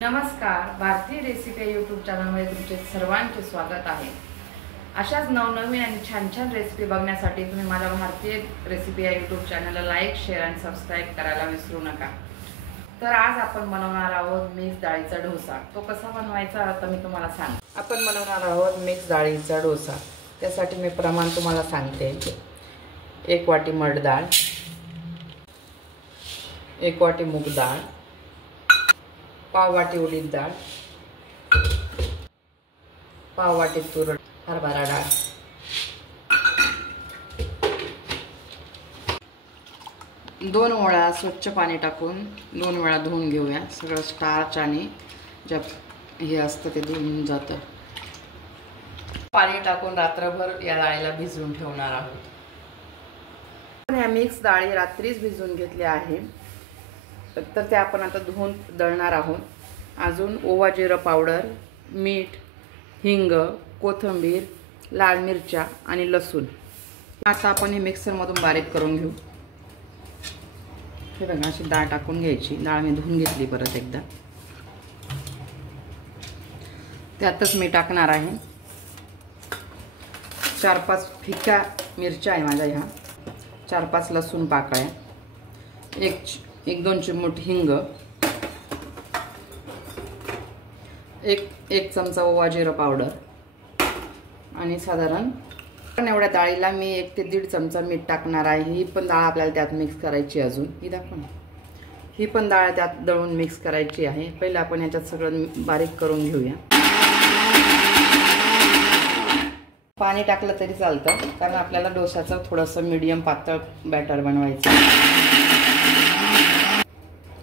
नमस्कार, भारतीय recipe YouTube चॅनलमध्ये तुमचे सर्वांचे स्वागत आहे। अशाच नवनवीन आणि छान छान रेसिपी बघण्यासाठी तुम्ही माझ्या भारतीय रेसिपी या यूट्यूब चॅनलला लाईक, शेअर आणि सबस्क्राइब करायला विसरू नका। तर आज आपण बनवणार आहोत मिक्स डाळीचा डोसा। तो कसा बनवायचा आता मी तुम्हाला सांगते। आपण बनवणार आहोत मिक्स डाळीचा डोसा। त्यासाठी मी प्रमाण तुम्हाला सांगते। 1 वाटी मठ डाळ, 1 वाटी मूग डाळ, पाव वाटी उडीद डाळ, पाव वाटी तूर हरभरा डाळ, 2 वेळा स्वच्छ पाणी टाकून 2 वेळा धुवून घेऊया। सगळं स्टार्च आणि जे हे असतं ते धुवून जातं। पाणी टाकून रात्रभर या डाळीला भिजवून ठेवणार आहोत। या मिक्स डाळी रात्रीच भिजवून घेतल्या आहे। तर ते आपण आता धुवून दळणार आहोत। अजून ओवा जिरा पावडर, मीठ, हिंग, कोथिंबीर, लाल मिरच्या आणि लसूण आता आपण हे मिक्सर मधून बारीक करून घेऊ। हे बघा, अशी डाळ टाकून घ्यायची। डाळ मी धुवून घेतली परत एकदा। त्यातच मी टाकणार आहे 4-5 फिक्या मिरच्या आहे माझ्या ह्या, 4-5 लसूण पाकळ्या, एक 2 चिमूट हिंग, एक चमचा ओवा जिरा पावडर आणि साधारण एवढ्या डाळीला मी 1 ते 1.5 चमचा मीठ टाकणार आहे। ही पण डाळ आपल्याला त्यात मिक्स करायची। अजून ही दाखवा, ही पण डाळ त्यात दळून मिक्स करायची आहे। पहिले आपण याच्यात सगळं बारीक करून घेऊया। पाणी टाकलं तरी चालतं, कारण आपल्याला डोसाचं थोडंसं मीडियम पातळ बॅटर बनवायचं।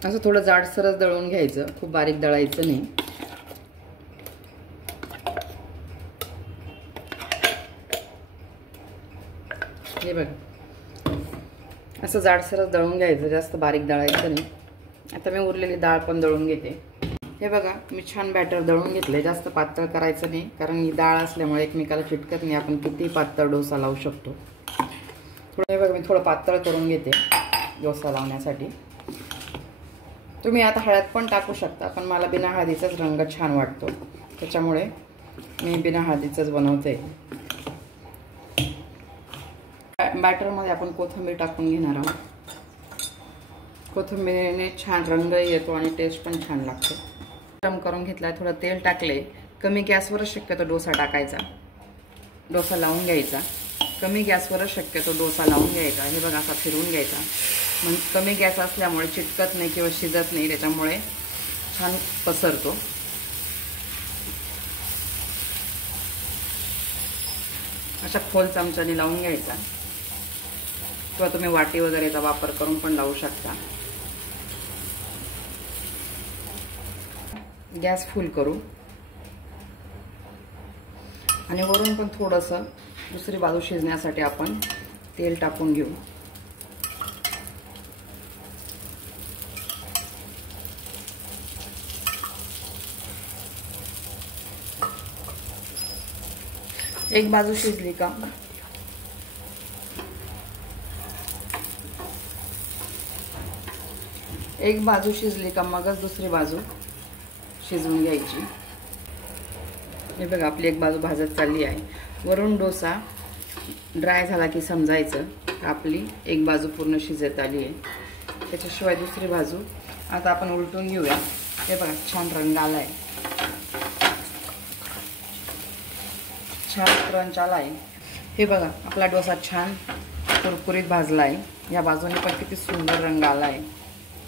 असं थोडं जाडसरच दळून घ्यायचं, खूप बारीक दळायचं नाही। हे बघ, असं जाडसरच दळून घ्यायचं, जास्त बारीक दळायचं नाही। आता मी उरलेली डाळ पण दळून घेते। हे बघा, मी छान बॅटर दळून घेतले। जास्त पातळ करायचं नाही, कारण ही डाळ असल्यामुळे एकमेकाला चिटकत नाही। आपण किती पातळ डोसा लावू शकतो। हे बघा, मी थोडं पातळ करून घेते डोसा लावण्यासाठी। तुम्ही आता हळद पण टाकू शकता, पण मला बिना हळदीचाच रंग छान वाटतो, त्याच्यामुळे मी बिना हळदीचाच बनवते। बॅटरमध्ये आपण कोथिंबीर टाकून घेणार आहोत। कोथिंबीरीने छान रंग येतो आणि टेस्ट पण छान लागते। गरम करून घेतला, थोडं तेल टाकले। कमी गॅसवरच शक्यतो डोसा टाकायचा, डोसा लावून घ्यायचा। कमी गॅसवरच शक्यतो डोसा लावून घ्यायचा। हे बघा, असा फिरवून घ्यायचा। म्हणजे कमी गॅस असल्यामुळे चिटकत नाही किंवा शिजत नाही, त्याच्यामुळे छान पसरतो। अशा खोल चमच्याने लावून घ्यायचा, किंवा तुम्ही वाटी वगैरेचा वापर करून पण लावू शकता। गॅस फुल करू आणि वरून पण थोडंसं दुसरी बाजू शिजण्यासाठी आपण तेल टाकून घेऊ। एक बाजू शिजली का मगच दुसरी बाजू शिजवून घ्यायची। हे बघा, आपली एक बाजू भाजत चालली आहे। वरून डोसा ड्राय झाला की समजायचं आपली एक बाजू पूर्ण शिजत आली आहे। त्याच्याशिवाय दुसरी बाजू आता आपण उलटून घेऊया। हे बघा, छान रंग आलाय, छान क्रंच आलाय। हे बघा, आपला डोसा छान कुरकुरीत भाजला आहे। या बाजूने पण किती सुंदर रंग आलाय।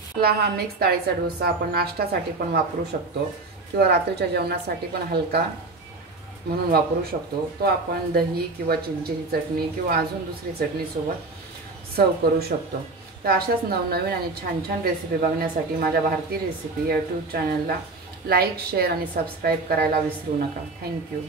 आपला हा मिक्स डाळीचा डोसा आपण नाश्त्यासाठी पण वापरू शकतो, किंवा रात्रीच्या जेवणासाठी पण हलका म्हणून वापरू शकतो। तो आपण दही किंवा चिंचेची चटणी किंवा अजून दुसरी चटणी सोबत सर्व करू शकतो। तर अशाच नवनवीन आणि छान छान रेसिपी बघण्यासाठी माझ्या भारतीय रेसिपी यूट्यूब चॅनलला लाईक, शेअर आणि सबस्क्राइब करायला विसरू नका। थँक्यू।